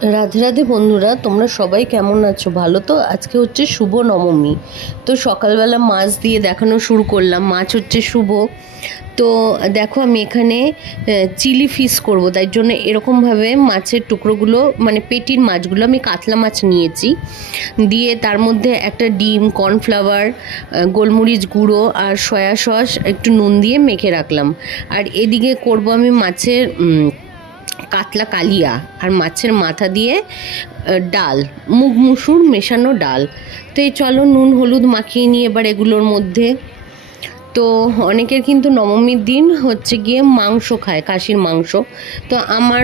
রাধে রাধে বন্ধুরা, তোমরা সবাই কেমন আছো? ভালো তো? আজকে হচ্ছে শুভ নবমী। তো সকালবেলা মাছ দিয়ে দেখানো শুরু করলাম। মাছ হচ্ছে শুভ। তো দেখো আমি এখানে চিলি ফিশ করব। তাই জন্য এরকমভাবে মাছের টুকরোগুলো মানে পেটির মাছগুলো আমি কাতলা মাছ নিয়েছি। দিয়ে তার মধ্যে একটা ডিম, কর্নফ্লাওয়ার গোলমরিচ গুঁড়ো আর সয়া সস একটু নুন দিয়ে মেখে রাখলাম। আর এদিকে করব আমি মাছের কাতলা কালিয়া আর মাছের মাথা দিয়ে ডাল, মুগ মুসুর মেশানো ডাল। তো এই চলো নুন, হলুদ মাখিয়ে নিয়ে এবার এগুলোর মধ্যে। তো অনেকের কিন্তু নবমীর দিন হচ্ছে গিয়ে মাংস খায়, খাসির মাংস। তো আমার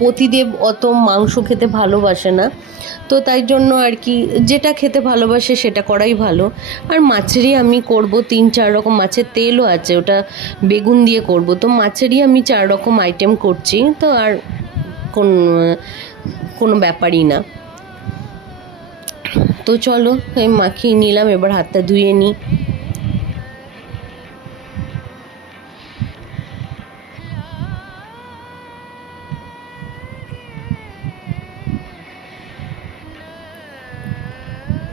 পতিদেব অত মাংস খেতে ভালোবাসে না। তো তাই জন্য আর কি, যেটা খেতে ভালোবাসে সেটা করাই ভালো। আর মাছেরই আমি করব তিন, চার রকম, মাছের তেলও আছে, ওটা বেগুন দিয়ে করব। তো মাছেরই আমি চার রকম আইটেম করছি, তো আর কোন, কোনো ব্যাপারই না। তো চলো, এই মাখিয়ে নিলাম, এবার হাতটা ধুয়ে নিই।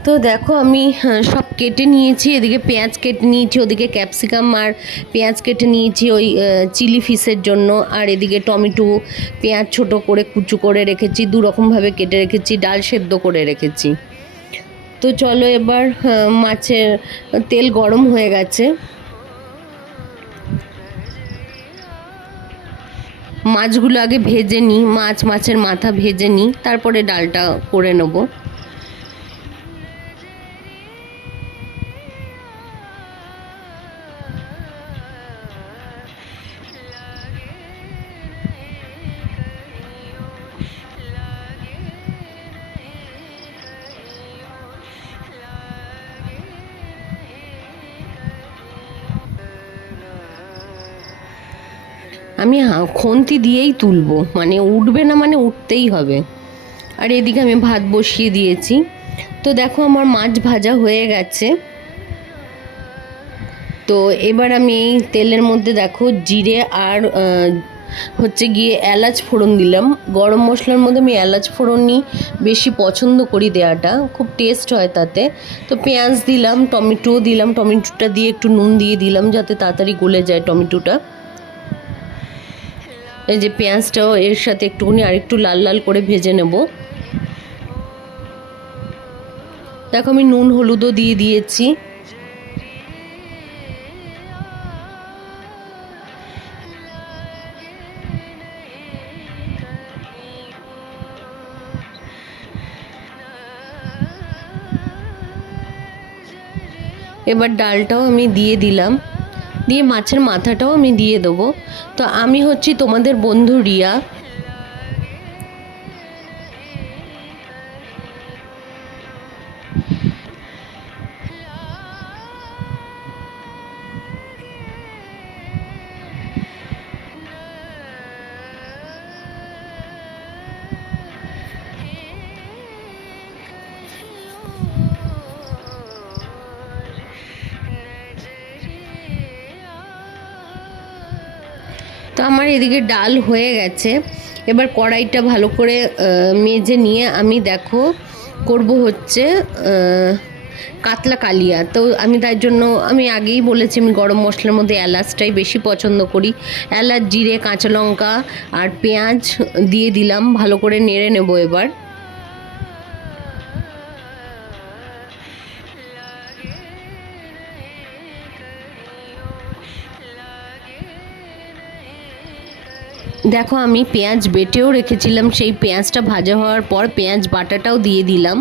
তো দেখো আমি হ্যাঁ, সব কেটে নিয়েছি এদিকে পেঁয়াজ কেটে নিয়েছি ওদিকে ক্যাপসিকাম আর পেঁয়াজ কেটে নিয়েছি ওই চিলি ফিশের জন্য আর এদিকে টমেটো পেঁয়াজ ছোট করে কুচু করে রেখেছি দু রকমভাবে কেটে রেখেছি ডাল সেদ্ধ করে রেখেছি। তো চলো এবার হ্যাঁ, মাছের তেল গরম হয়ে গেছে। মাছগুলো আগে ভেজে নিই মাছ মাছের মাথা ভেজে নিই তারপরে ডালটা করে নেব। আমি খুন্তি দিয়েই তুলবো। মানে উঠবে না মানে উঠতেই হবে। আর এদিকে আমি ভাত বসিয়ে দিয়েছি। তো দেখো আমার মাছ ভাজা হয়ে গেছে। তো এবার আমি এই তেলের মধ্যে দেখো জিরে আর হচ্ছে গিয়ে এলাচ ফোড়ন দিলাম। গরম মশলার মধ্যে আমি এলাচ ফোড়নই বেশি পছন্দ করি দেওয়াটা খুব টেস্ট হয় তাতে। তো পেঁয়াজ দিলাম টমেটো দিলাম। টমেটোটা দিয়ে একটু নুন দিয়ে দিলাম যাতে তাড়াতাড়ি গলে যায় টমেটোটা। এই যে পেঁয়াজটাও এর সাথে একটুখানি আরেকটু লাল লাল করে ভেজে নেব। দেখো আমি নুন হলুদও দিয়ে দিয়েছি। এবার ডালটাও আমি দিয়ে দিলাম। দিয়ে মাছের মাথাটাও আমি দিয়ে দেবো। তো আমি হচ্ছি তোমাদের বন্ধু রিয়া। আমার এদিকে ডাল হয়ে গেছে। এবার কড়াইটা ভালো করে মেজে নিয়ে আমি দেখো করব হচ্ছে কাতলা কালিয়া। তো আমি তার জন্য, আমি আগেই বলেছি, আমি গরম মশলার মধ্যে এলাচটাই বেশি পছন্দ করি। এলাচ, জিরে, কাঁচা লঙ্কা আর পেঁয়াজ দিয়ে দিলাম, ভালো করে নেড়ে নেব এবার। দেখো, আমি পেঁয়াজ বেটেও রেখেছিলাম। সেই পেঁয়াজটা ভাজা হওয়ার পর পেঁয়াজ বাটাটাও দিয়ে দিলাম।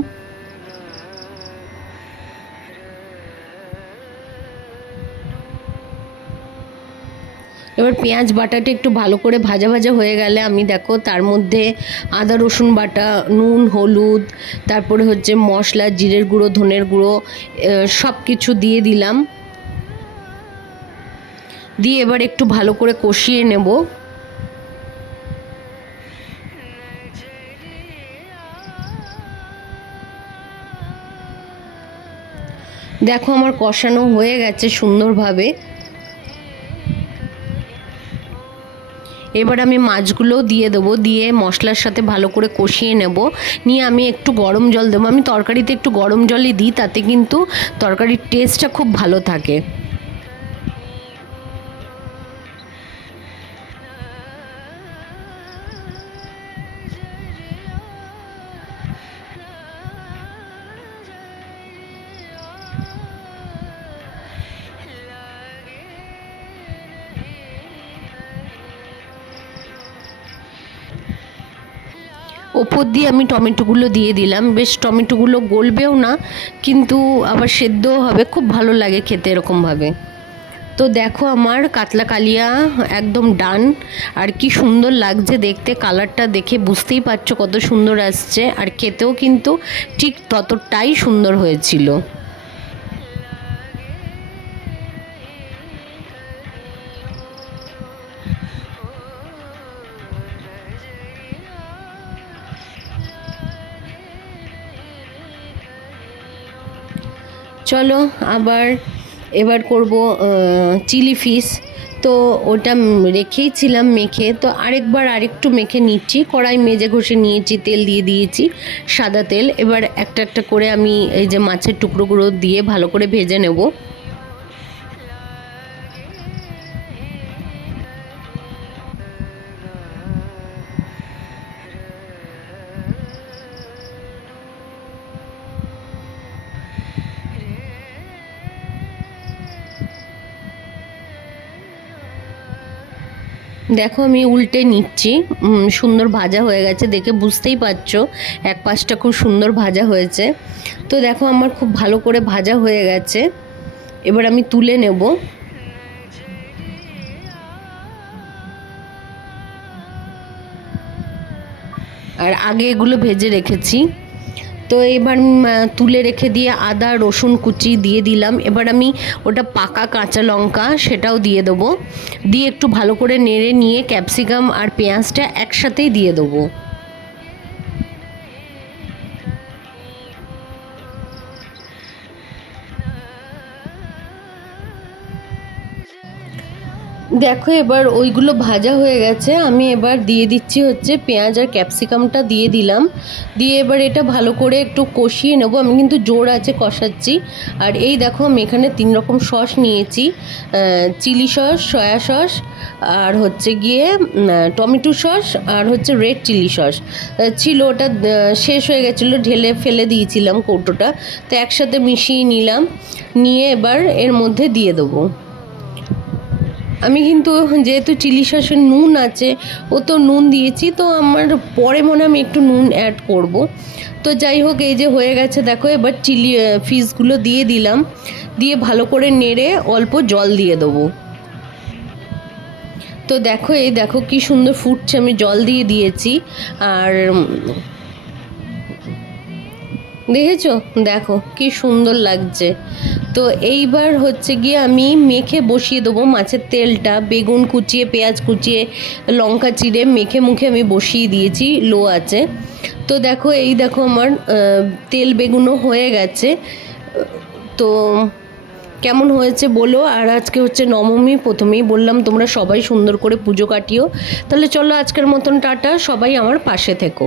এবার পেঁয়াজ বাটাটা একটু ভালো করে ভাজা ভাজা হয়ে গেলে আমি দেখো, তার মধ্যে আদা, রসুন বাটা, নুন, হলুদ, তারপরে হচ্ছে মশলা, জিরের গুঁড়ো, ধনের গুঁড়ো সব কিছু দিয়ে দিলাম। দিয়ে এবার একটু ভালো করে কষিয়ে নেব। দেখো আমার কষানো হয়ে গেছে সুন্দরভাবে। এবার আমি মাছগুলো দিয়ে দেবো, দিয়ে মশলার সাথে ভালো করে কষিয়ে নেব। নিয়ে আমি একটু গরম জল দেবো। আমি তরকারিতে একটু গরম জলই দিই, তাতে কিন্তু তরকারির টেস্টটা খুব ভালো থাকে। ওপর দিয়ে আমি টমেটোগুলো দিয়ে দিলাম। বেশ টমেটোগুলো গলবেও না, কিন্তু আবার সেদ্ধও হবে। খুব ভালো লাগে খেতে এরকমভাবে। তো দেখো আমার কাতলা কালিয়া একদম ডান। আর কি সুন্দর লাগছে দেখতে, কালারটা দেখে বুঝতেই পারছ কত সুন্দর আসছে। আর খেতেও কিন্তু ঠিক ততটাই সুন্দর হয়েছিল। চলো, আবার এবার করব চিলি ফিস তো ওটা রেখেইছিলাম মেখে। তো আরেকবার আরেকটু মেখে নিচ্ছি। কড়াই মেজে ঘষে নিয়েছি, তেল দিয়ে দিয়েছি, সাদা তেল। এবার একটা একটা করে আমি এই যে মাছের টুকরোগুলো দিয়ে ভালো করে ভেজে নেব। দেখো আমি উল্টে নিচ্ছি। সুন্দর ভাজা হয়ে গেছে, দেখে বুঝতেই পারছ। এক পাশটা খুব সুন্দর ভাজা হয়েছে। তো দেখো আমার খুব ভালো করে ভাজা হয়ে গেছে। এবার আমি তুলে নেব। আর আগে এগুলো ভেজে রেখেছি। তো এবার তুলে রেখে দিয়ে আদা, রসুন কুচি দিয়ে দিলাম। এবার আমি ওটা পাকা কাঁচা লঙ্কা সেটাও দিয়ে দেবো। দিয়ে একটু ভালো করে নেড়ে নিয়ে ক্যাপসিকাম আর পেঁয়াজটা একসাথেই দিয়ে দেবো। দেখো, এবার ওইগুলো ভাজা হয়ে গেছে। আমি এবার দিয়ে দিচ্ছি হচ্ছে পেঁয়াজ আর ক্যাপসিকামটা দিয়ে দিলাম। দিয়ে এবার এটা ভালো করে একটু কষিয়ে নেব। আমি কিন্তু জোর আছে কষাচ্ছি। আর এই দেখো, আমি এখানে তিন রকম সস নিয়েছি। চিলি সস, সয়া সস, আর হচ্ছে গিয়ে টমেটো সস, আর হচ্ছে রেড চিলি সস। ছিল ওটা শেষ হয়ে গেছিল, ঢেলে ফেলে দিয়েছিলাম কৌটোটা। তো একসাথে মিশিয়ে নিলাম। নিয়ে এবার এর মধ্যে দিয়ে দেবো। আমি কিন্তু যেহেতু চিলি সসের নুন আছে, ও তো নুন দিয়েছি, তো আমার পরে মনে আমি একটু নুন অ্যাড করব। তো যাই হোক, এই যে হয়ে গেছে, দেখো এবার চিলি ফিশগুলো দিয়ে দিলাম। দিয়ে ভালো করে নেড়ে অল্প জল দিয়ে দেবো। তো দেখো, এই দেখো কি সুন্দর ফুটছে, আমি জল দিয়ে দিয়েছি। আর দেখেছ? দেখো, কি সুন্দর লাগছে। তো এইবার হচ্ছে গিয়ে আমি মেখে বসিয়ে দেবো মাছের তেলটা, বেগুন কুচিয়ে, পেঁয়াজ কুচিয়ে, লঙ্কা চিড়ে মেখে মুখে আমি বসিয়ে দিয়েছি, লো আছে। তো দেখো, এই দেখো আমার তেল বেগুনও হয়ে গেছে। তো কেমন হয়েছে বলো? আর আজকে হচ্ছে নবমী, প্রথমেই বললাম তোমরা সবাই সুন্দর করে পুজো কাটিও। তাহলে চলো আজকের মতন টাটা, সবাই আমার পাশে থেকো।